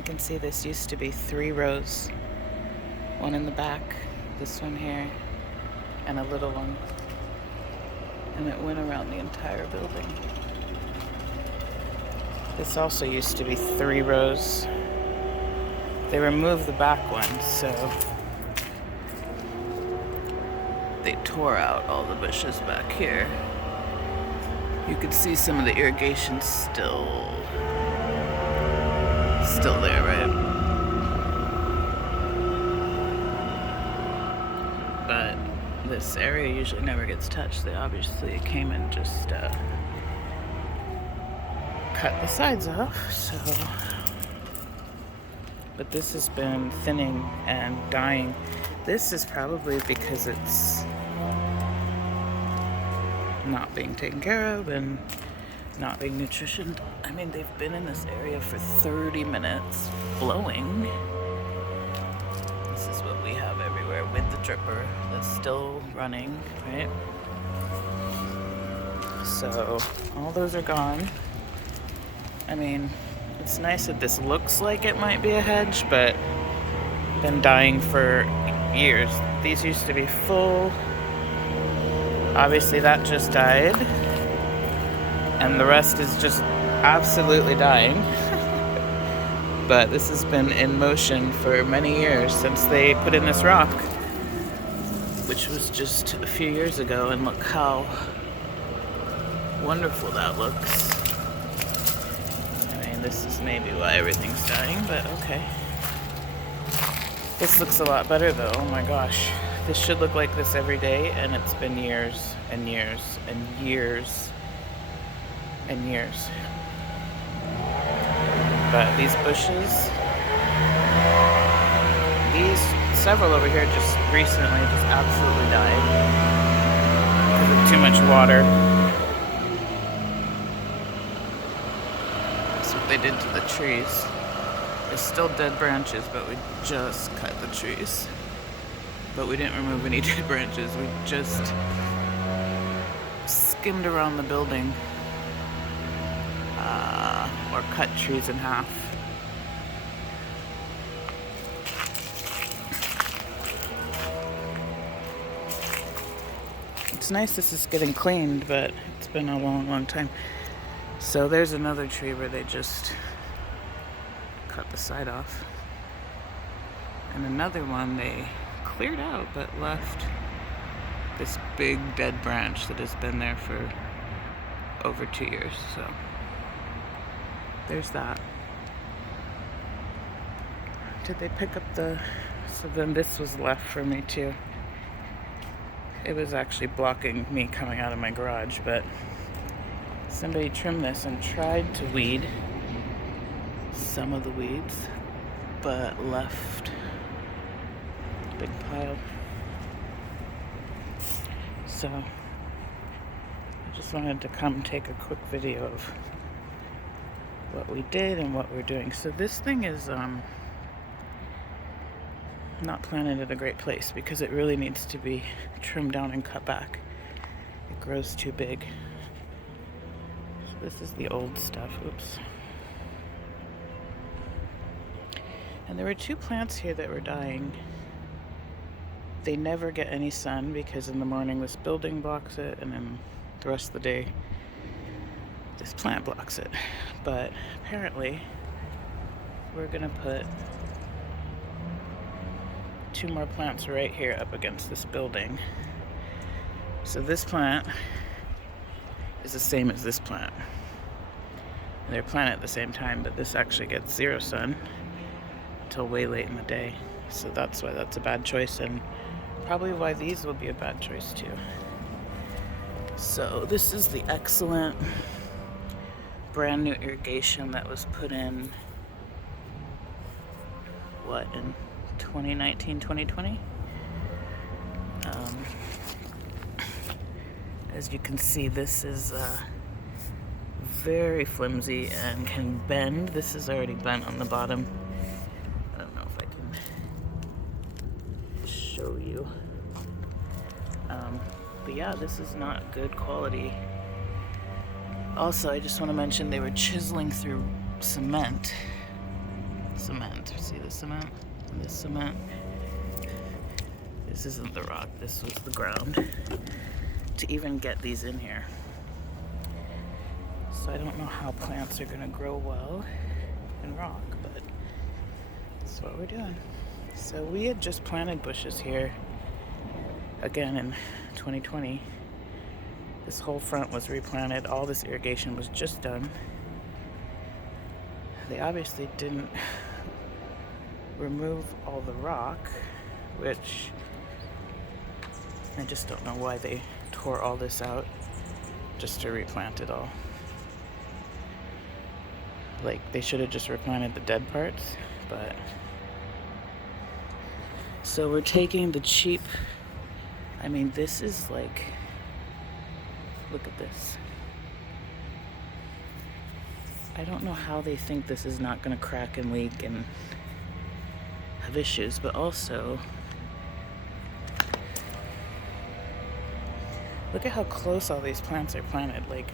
You can see this used to be 3 rows. One in the back, this one here, and a little one. And it went around the entire building. This also used to be 3 rows. They removed the back one, so they tore out all the bushes back here. You can see some of the irrigation still there, right? But this area usually never gets touched. They obviously came and just cut the sides off, so. But this has been thinning and dying. This is probably because it's not being taken care of and not being nutritioned. I mean, they've been in this area for 30 minutes blowing. This is what we have everywhere with the dripper that's still running, right? So all those are gone. I mean, it's nice that this looks like it might be a hedge, but been dying for years. These used to be full. Obviously that just died. And the rest is just absolutely dying. But this has been in motion for many years since they put in this rock, which was just a few years ago, and look how wonderful that looks. This is maybe why everything's dying, but okay. This looks a lot better though. Oh my gosh. This should look like this every day, and it's been years and years and years and years. But these bushes, several over here just recently just absolutely died because of too much water. They did to the trees. There's still dead branches, but we just cut the trees. But we didn't remove any dead branches. We just skimmed around the building or cut trees in half. It's nice this is getting cleaned, but it's been a long, long time. So there's another tree where they just cut the side off. And another one they cleared out but left this big dead branch that has been there for over 2 years. So there's that. Did they pick up so then this was left for me too. It was actually blocking me coming out of my garage, but somebody trimmed this and tried to weed some of the weeds, but left a big pile. So I just wanted to come take a quick video of what we did and what we're doing. So this thing is not planted at a great place because it really needs to be trimmed down and cut back. It grows too big. This is the old stuff. Oops. And there were 2 plants here that were dying. They never get any sun because in the morning this building blocks it, and then the rest of the day this plant blocks it. But apparently we're gonna put 2 more plants right here up against this building. So this plant is the same as this plant. They're planted at the same time, but this actually gets 0 sun until way late in the day. So that's why that's a bad choice, and probably why these will be a bad choice too. So this is the excellent brand new irrigation that was put in in 2019, 2020. As you can see, this is very flimsy and can bend. This is already bent on the bottom. I don't know if I can show you. But yeah, this is not good quality. Also, I just want to mention they were chiseling through cement. cement. See the cement? This cement. This isn't the rock, this was the ground to even get these in here. So I don't know how plants are gonna grow well in rock, but that's what we're doing. So we had just planted bushes here again in 2020. This whole front was replanted. All this irrigation was just done. They obviously didn't remove all the rock, which I just don't know why they tore all this out just to replant it all. Like, they should have just replanted the dead parts, but... So we're taking the cheap... I mean, this is like... Look at this. I don't know how they think this is not going to crack and leak and have issues, but also... Look at how close all these plants are planted. Like,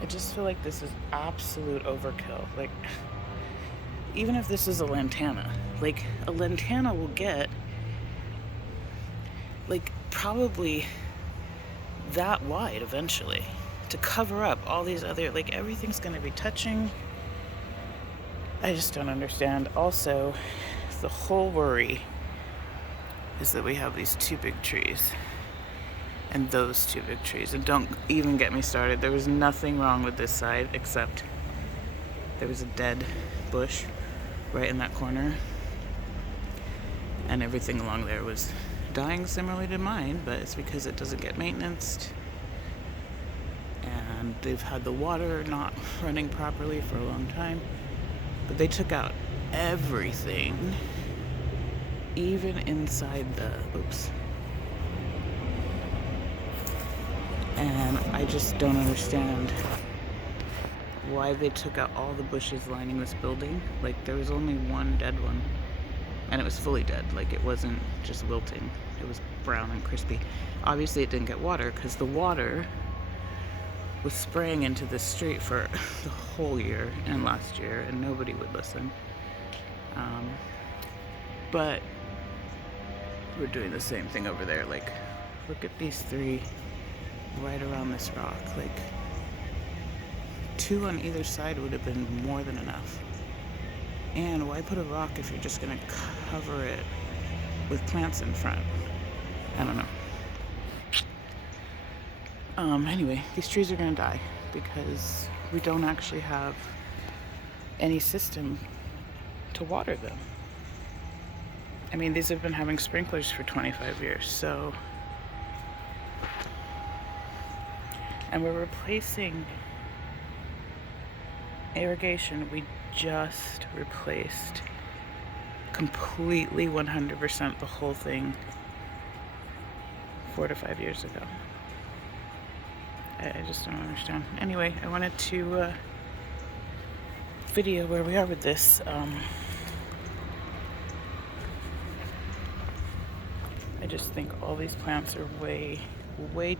I just feel like this is absolute overkill. Like, even if this is a lantana, like, a lantana will get, like, probably that wide eventually to cover up all these other, like, everything's going to be touching. I just don't understand. Also, the whole worry is that we have these two big trees. And those two big trees. And don't even get me started. There was nothing wrong with this side except there was a dead bush right in that corner. And everything along there was dying similarly to mine, but it's because it doesn't get maintenance. And they've had the water not running properly for a long time. But they took out everything, even inside the... Oops. And I just don't understand why they took out all the bushes lining this building. Like, there was only one dead one, and it was fully dead. Like, it wasn't just wilting. It was brown and crispy. Obviously, it didn't get water because the water was spraying into the street for the whole year and last year, and nobody would listen. But we're doing the same thing over there. Like, look at these three right around this rock. Like, two on either side would have been more than enough. And why put a rock if you're just gonna cover it with plants in front? I don't know. Anyway, these trees are gonna die because we don't actually have any system to water them. I mean, these have been having sprinklers for 25 years, so... And we're replacing irrigation. We just replaced completely 100% the whole thing 4 to 5 years ago. I just don't understand. Anyway, I wanted to video where we are with this. I just think all these plants are way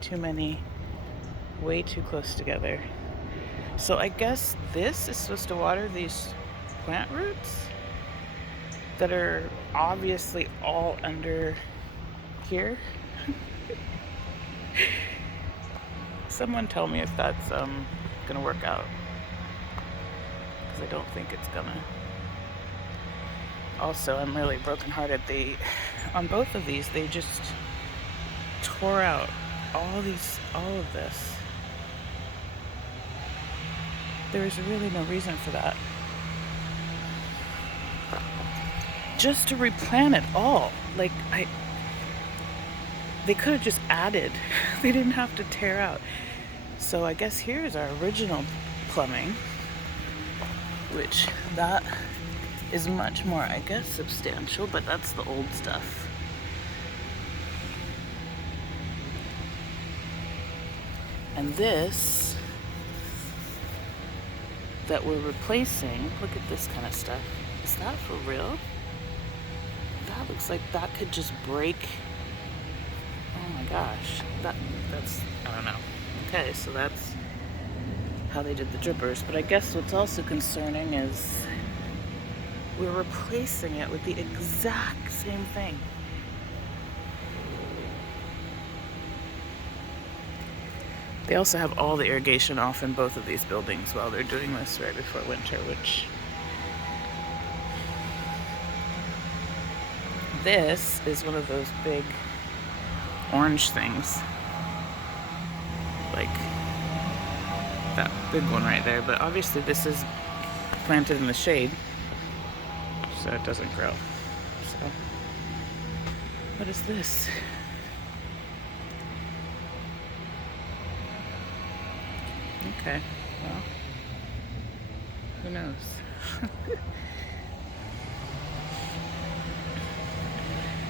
too many, way too close together. So I guess this is supposed to water these plant roots that are obviously all under here. Someone tell me if that's gonna work out, because I don't think it's gonna. Also, I'm really brokenhearted. On both of these, they just tore out all of this. There was really no reason for that. Just to replant it all. Like, they could have just added. They didn't have to tear out. So I guess here's our original plumbing, which that is much more, I guess, substantial, but that's the old stuff. And this that we're replacing, look at this kind of stuff. Is that for real? That looks like that could just break. Oh my gosh. That's, I don't know. Okay, so that's how they did the drippers. But I guess what's also concerning is we're replacing it with the exact same thing. They also have all the irrigation off in both of these buildings while they're doing this right before winter, which... This is one of those big orange things. Like that big one right there. But obviously this is planted in the shade, so it doesn't grow. So, what is this? Okay, well, who knows?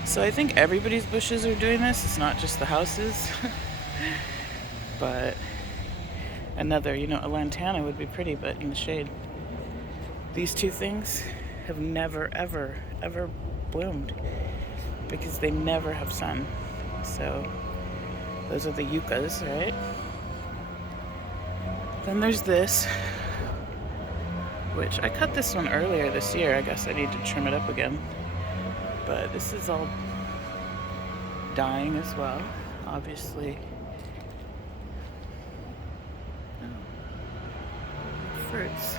So I think everybody's bushes are doing this. It's not just the houses. But another, a lantana would be pretty, but in the shade. These two things have never, ever, ever bloomed because they never have sun. So those are the yuccas, right? Then there's this, which I cut this one earlier this year. I guess I need to trim it up again. But this is all dying as well, obviously. Oh. Fruits.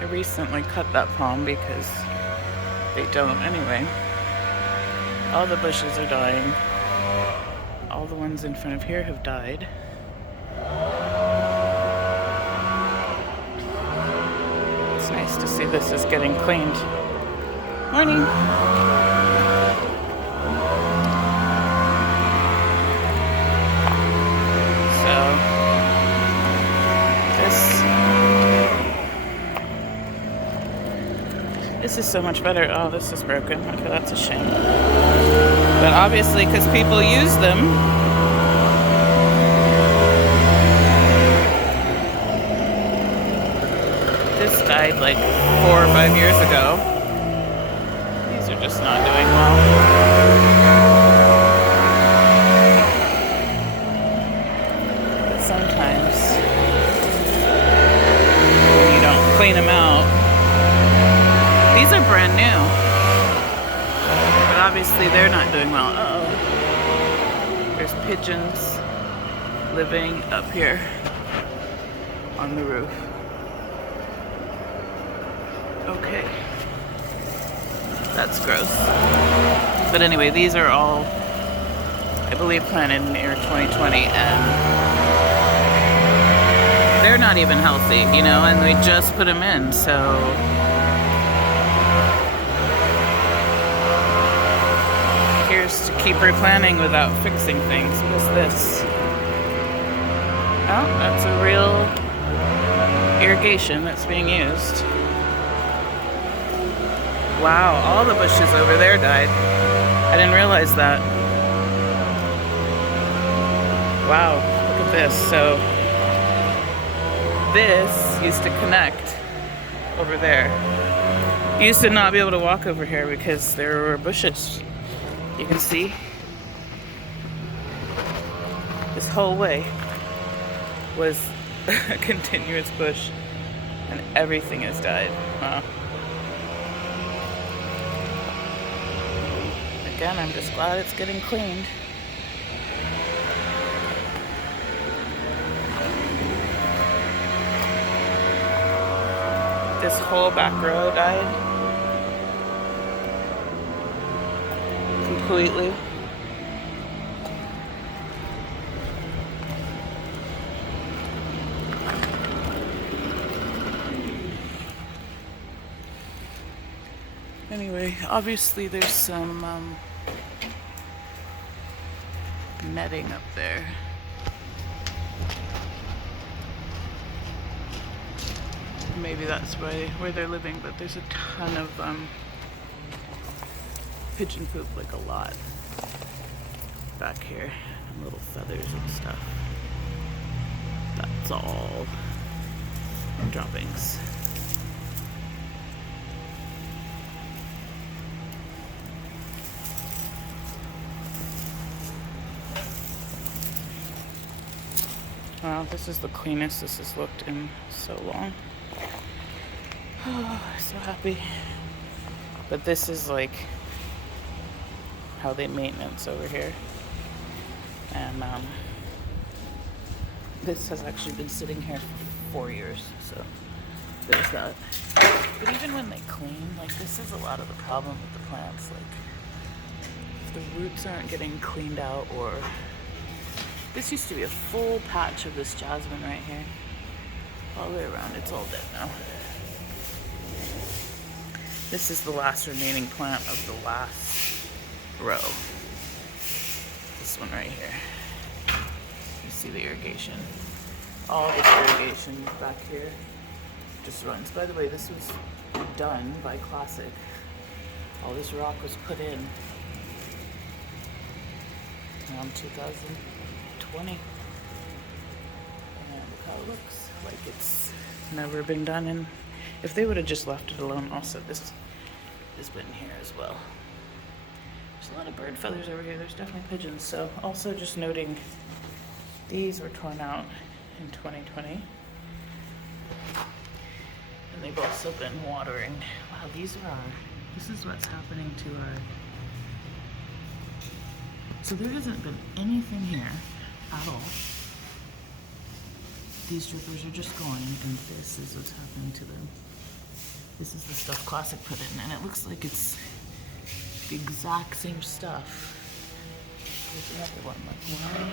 I recently cut that palm because they don't anyway. All the bushes are dying. All the ones in front of here have died. It's nice to see this is getting cleaned. Morning. So, this is so much better. Oh, this is broken. Okay, that's a shame. But obviously, because people use them, this died like 4 or 5 years ago. These are just not doing well. But sometimes, when you don't clean them out, these are brand new. But obviously they're not doing well. Uh-oh. There's pigeons living up here on the roof. Okay. That's gross. But anyway, these are all, I believe, planted in the year 2020, and they're not even healthy, and we just put them in, so... Here's to keep replanting without fixing things. What is this? Oh, that's a real irrigation that's being used. Wow, all the bushes over there died. I didn't realize that. Wow, look at this. So, this used to connect over there. You used to not be able to walk over here because there were bushes. You can see this whole way was a continuous bush, and everything has died. Wow. Again, I'm just glad it's getting cleaned. This whole back row died. Completely. Anyway, obviously there's some netting up there. Maybe that's where they're living, but there's a ton of pigeon poop, like a lot back here, and little feathers and stuff. That's all droppings. Wow, this is the cleanest this has looked in so long. Oh, so happy. But this is like how they maintenance over here. And this has actually been sitting here for 4 years, so there's that. But even when they clean, like this is a lot of the problem with the plants. Like if the roots aren't getting cleaned out, or this used to be a full patch of this jasmine right here. All the way around, it's all dead now. This is the last remaining plant of the last row. This one right here. You see the irrigation. All this irrigation back here just runs. By the way, this was done by Classic. All this rock was put in around 2020. And look how it looks. Like it's never been done. And if they would have just left it alone, also this bin here as well. There's a lot of bird feathers over here. There's definitely pigeons. So also just noting, these were torn out in 2020. And they've also been watering. Wow, this is what's happening to our, so there hasn't been anything here at all. These drippers are just going, and this is what's happening to them. This is the stuff Classic put in, and it looks like it's the exact same stuff. There's another one, like why?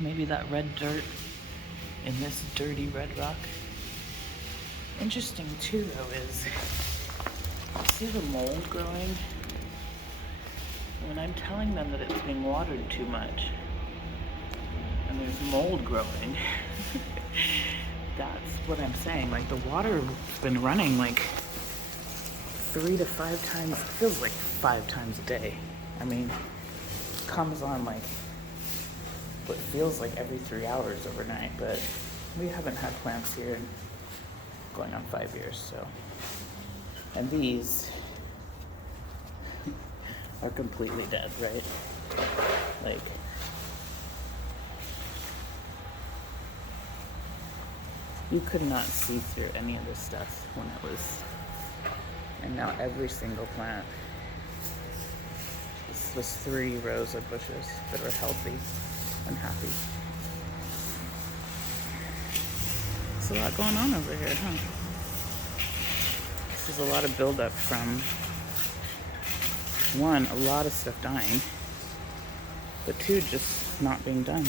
Maybe that red dirt in this dirty red rock. Interesting too though is, see the mold growing? When I'm telling them that it's being watered too much, and there's mold growing, that's what I'm saying. Like the water's been running like 3 to 5 times, it feels like 5 times a day. I mean, it comes on like what feels like every 3 hours overnight, but we haven't had plants here in going on 5 years, so. And these are completely dead, right? Like, you could not see through any of this stuff when it was, and now every single plant, this was 3 rows of bushes that are healthy and happy. There's a lot going on over here, huh? This is a lot of buildup from, one, a lot of stuff dying, but 2, just not being done.